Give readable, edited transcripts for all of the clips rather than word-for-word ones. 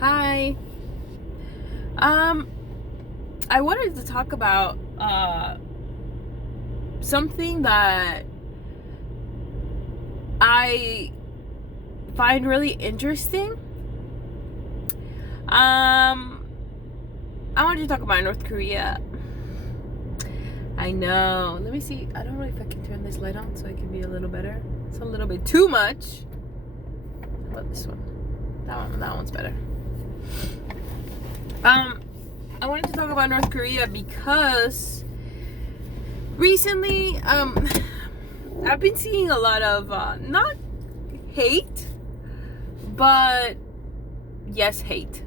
Hi. Um, I wanted to talk about something that I find really interesting. I wanted to talk about North Korea. I know. Let me see. I don't know if I can turn this light on so it can be a little better. It's a little bit too much. How about this one? That one's better. I wanted to talk about North Korea because recently, I've been seeing a lot of not hate, but yes, hate.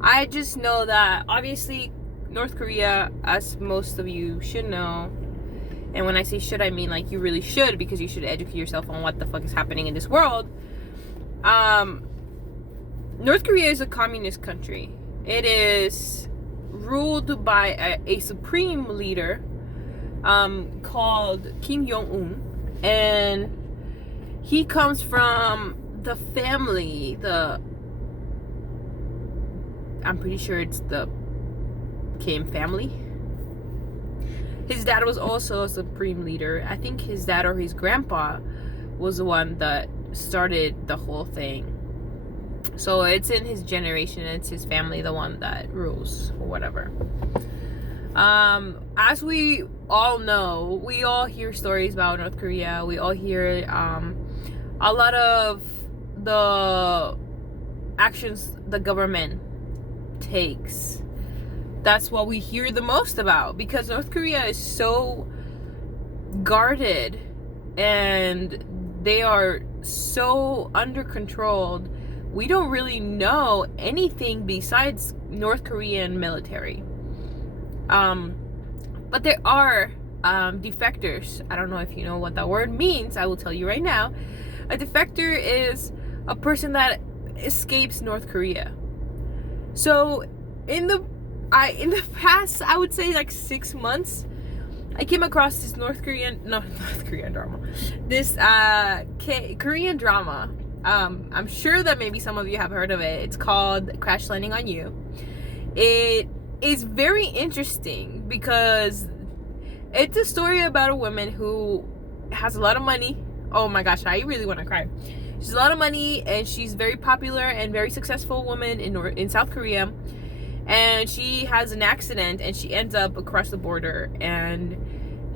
I just know that obviously North Korea, as most of you should know, and when I say should, I mean like you really should, because you should educate yourself on what the fuck is happening in this world. North Korea is a communist country. It is ruled by a supreme leader called Kim Jong-un, and he comes from the family, I'm pretty sure it's the Kim family. His dad was also a supreme leader. I think his dad or his grandpa was the one that started the whole thing. So it's in his generation, it's his family, the one that rules or whatever. As we all know, we all hear stories about North Korea. We all hear a lot of the actions the government takes. That's what we hear the most about, because North Korea is so guarded and they are so under controlled. We don't really know anything besides North Korean military. But there are defectors. I don't know if you know what that word means. I will tell you right now. A defector is a person that escapes North Korea. So in the past, I would say like 6 months, I came across this Korean drama. I'm sure that maybe some of you have heard of it. It's called Crash Landing on You. It is very interesting because it's a story about a woman who has a lot of money. Oh my gosh, I really want to cry. She's a lot of money and she's very popular and very successful woman in South Korea. And she has an accident and she ends up across the border, and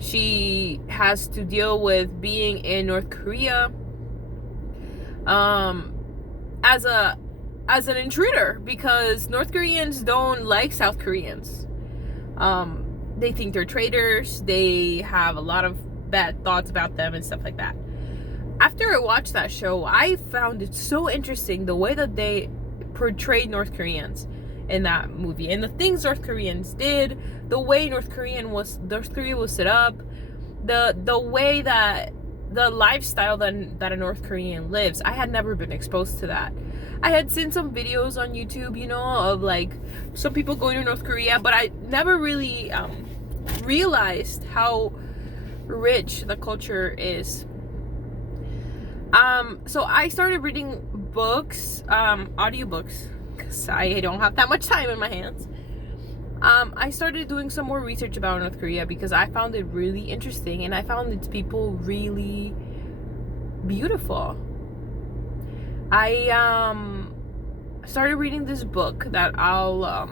she has to deal with being in North Korea as an intruder, because North Koreans don't like South Koreans. They think they're traitors. They have a lot of bad thoughts about them and stuff like that. After I watched that show, I found it so interesting the way that they portrayed North Koreans in that movie, and the things North Koreans did, the way North Korea was set up, the way that the lifestyle that a North Korean lives. I had never been exposed to that. I had seen some videos on YouTube, of like some people going to North Korea, but I never really realized how rich the culture is. So I started reading books, audiobooks, because I don't have that much time in my hands. I started doing some more research about North Korea because I found it really interesting, and I found its people really beautiful. I started reading this book that I'll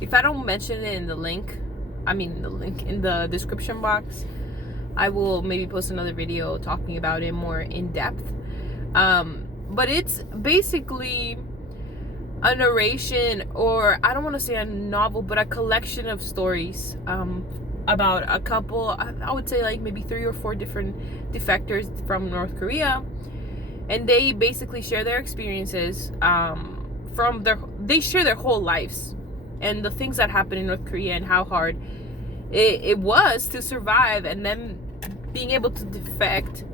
if I don't mention it in the link in the description box, I will maybe post another video talking about it more in depth. But it's basically a narration, or I don't want to say a novel, but a collection of stories about a couple, I would say like maybe 3 or 4 different defectors from North Korea, and they basically share their experiences they share their whole lives and the things that happened in North Korea and how hard it was to survive, and then being able to defect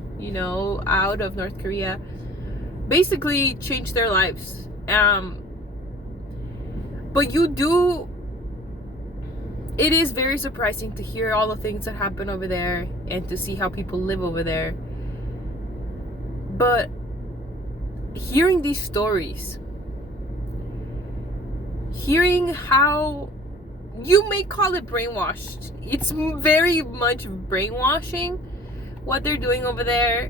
out of North Korea basically changed their lives. But it is very surprising to hear all the things that happen over there and to see how people live over there. But hearing these stories hearing how you may call it brainwashed. It's very much brainwashing what they're doing over there,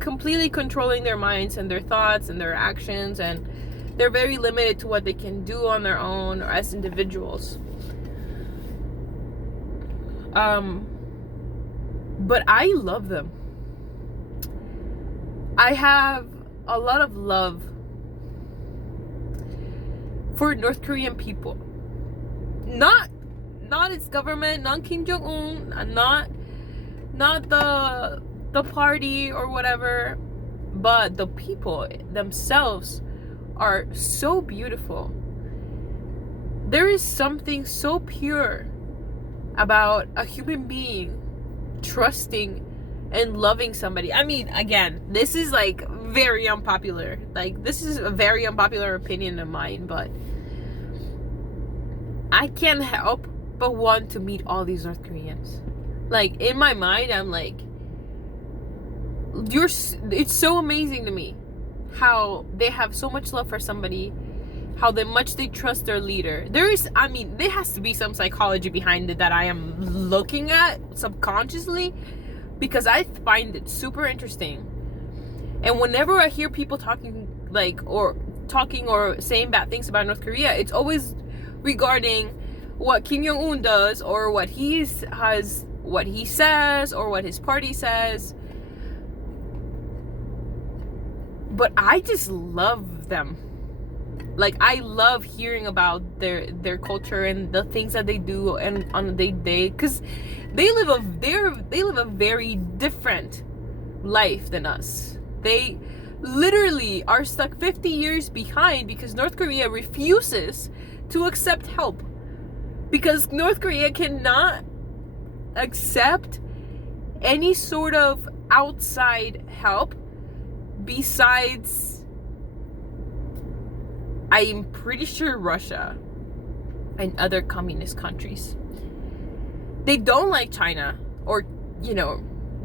completely controlling their minds and their thoughts and their actions, and they're very limited to what they can do on their own or as individuals. But I love them. I have a lot of love for North Korean people. Not its government, not Kim Jong-un, not the party or whatever, but the people themselves are so beautiful. There is something so pure about a human being trusting and loving somebody. I mean, again, this is like very unpopular. Like, this is a very unpopular opinion of mine, but I can't help but want to meet all these North Koreans. Like, in my mind, I'm like, it's so amazing to me how they have so much love for somebody, how much they trust their leader. There has to be some psychology behind it that I am looking at subconsciously, because I find it super interesting. And whenever I hear people talking or saying bad things about North Korea, it's always regarding what Kim Jong-un does, or what he says, or what his party says. But I just love them. Like, I love hearing about their culture and the things that they do and on a day-to-day, because they live a very different life than us. They literally are stuck 50 years behind because North Korea refuses to accept help. Because North Korea cannot accept any sort of outside help besides, I'm pretty sure, Russia and other communist countries. They don't like China, or,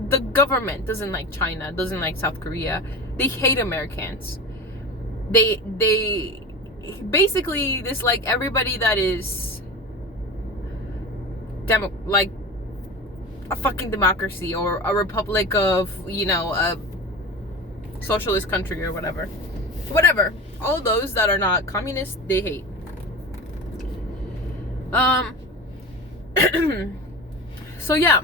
the government doesn't like China, doesn't like South Korea. They hate Americans. They basically dislike everybody that is like a fucking democracy, or a republic of, a socialist country, or whatever. All those that are not communist, they hate. So yeah,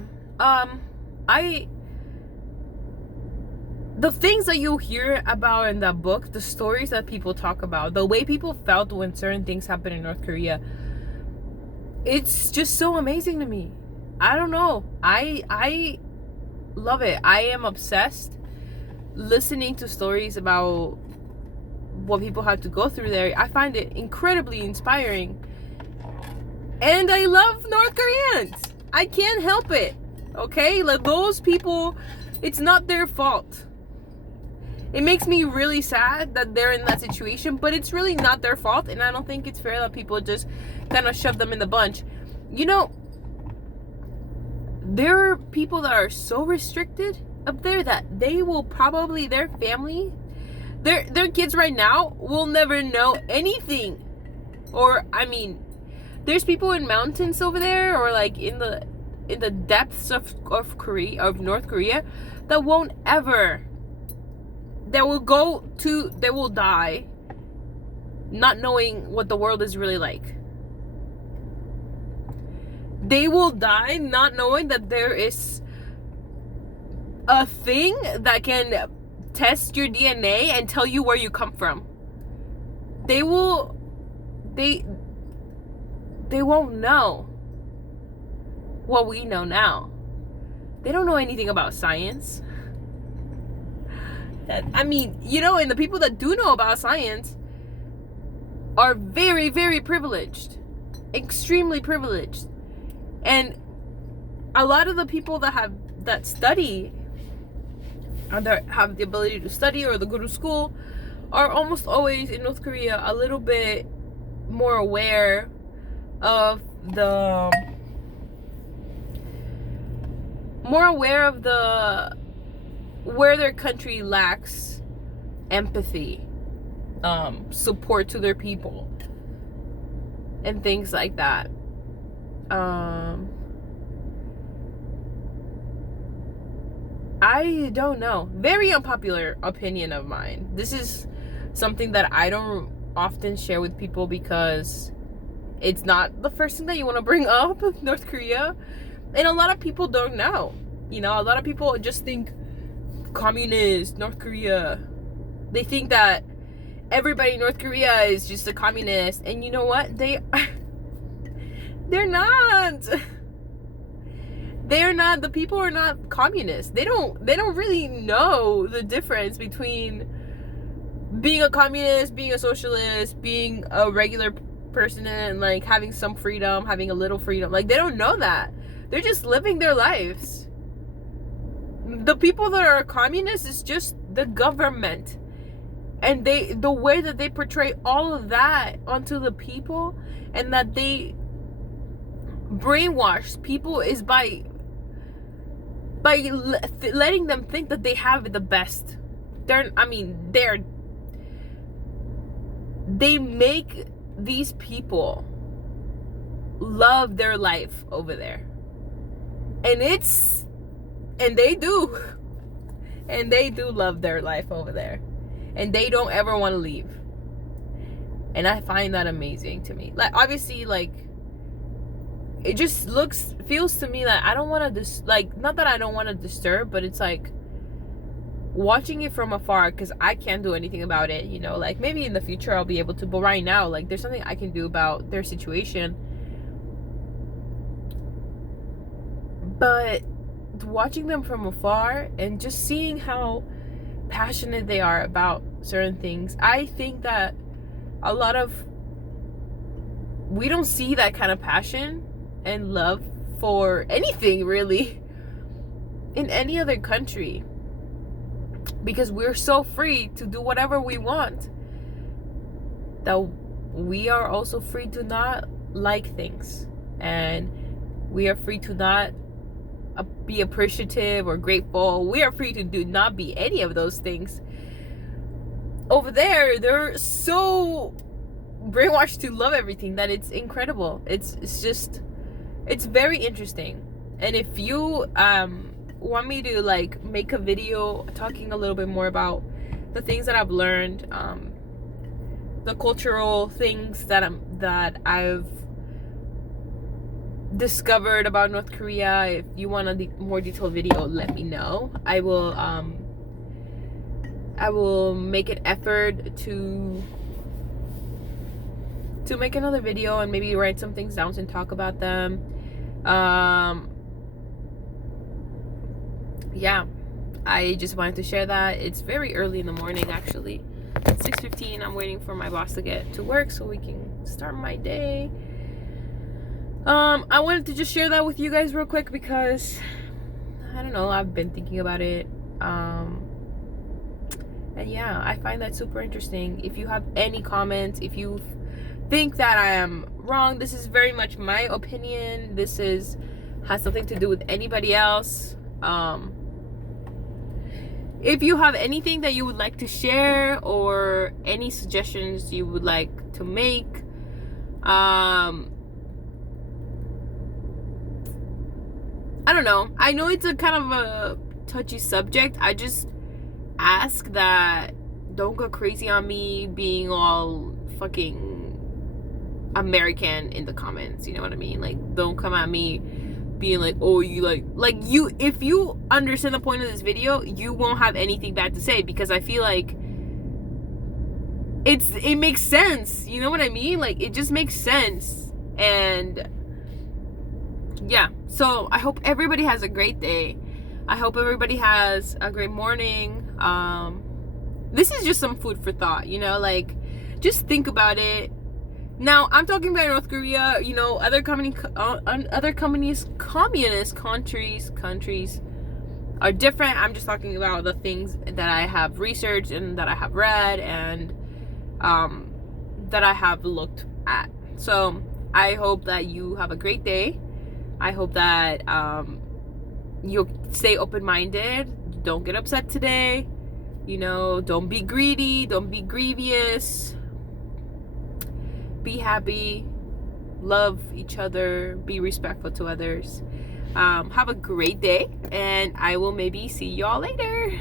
the things that you hear about in that book, the stories that people talk about, the way people felt when certain things happened in North Korea, it's just so amazing to me. I don't know. I love it. I am obsessed listening to stories about what people have to go through there. I find it incredibly inspiring. And I love North Koreans. I can't help it. Okay? Like, those people, it's not their fault. It makes me really sad that they're in that situation, but it's really not their fault, and I don't think it's fair that people just kind of shove them in the bunch. There are people that are so restricted up there that they will probably, their family, their kids right now will never know anything. Or, there's people in mountains over there, or like in the depths of North Korea, that won't ever, they will die not knowing what the world is really like. They will die not knowing that there is a thing that can test your DNA and tell you where you come from. They won't know what we know now. They don't know anything about science. And the people that do know about science are very, very privileged. Extremely privileged. And a lot of the people that study, and that have the ability to study or to go to school, are almost always in North Korea a little bit more aware of where their country lacks empathy, support to their people. and things like that. I don't know. Very unpopular opinion of mine. This is something that I don't often share with people because it's not the first thing that you want to bring up, North Korea. And a lot of people don't know. You know, a lot of people just think communist, North Korea. They think that everybody in North Korea is just a communist. And you know what? They're not. They're not. The people are not communists. They don't really know the difference between being a communist, being a socialist, being a regular person, and like having some freedom, having a little freedom. Like, they don't know that. They're just living their lives. The people that are communists is just the government. And the way that they portray all of that onto the people, and that they brainwash people, is by letting them think that they have the best. They make these people love their life over there. And they do love their life over there. And they don't ever want to leave. And I find that amazing to me. Like, obviously, like, it just feels to me that I don't want to not that I don't want to disturb, but it's like watching it from afar, because I can't do anything about it, you know. Like, maybe in the future I'll be able to, but right now, like, there's something I can do about their situation. But watching them from afar and just seeing how passionate they are about certain things, I think that we don't see that kind of passion and love for anything really in any other country, because we're so free to do whatever we want that we are also free to not like things, and we are free to not be appreciative or grateful. We are free to not be any of those things. Over there, they're so brainwashed to love everything that it's incredible. It's very interesting. And if you want me to like make a video talking a little bit more about the things that I've learned, the cultural things that I've discovered about North Korea, if you want a more detailed video, let me know. I will make an effort to make another video and maybe write some things down and talk about them. Yeah, I just wanted to share that. It's very early in the morning, actually. It's 6:15. I'm waiting for my boss to get to work so we can start my day. I wanted to just share that with you guys real quick because I don't know, I've been thinking about it. And yeah, I find that super interesting. If you have any comments, if you think that I am wrong, this is very much my opinion. This has nothing to do with anybody else. If you have anything that you would like to share or any suggestions you would like to make, I don't know. I know it's a kind of a touchy subject. I just ask that don't go crazy on me being all fucking American in the comments. You know what I mean? Like, don't come at me being like, oh, you you, if you understand the point of this video, you won't have anything bad to say, because I feel like it makes sense. You know what I mean? Like, it just makes sense. And yeah, so I hope everybody has a great day. I hope everybody has a great morning. This is just some food for thought, you know, like, just think about it. Now, I'm talking about North Korea, you know, other communist countries are different. I'm just talking about the things that I have researched and that I have read and that I have looked at. So I hope that you have a great day. I hope that you'll stay open-minded. Don't get upset today. You know, don't be greedy. Don't be grievous. Be happy. love each other, be respectful to others. Have a great day, and I will maybe see y'all later.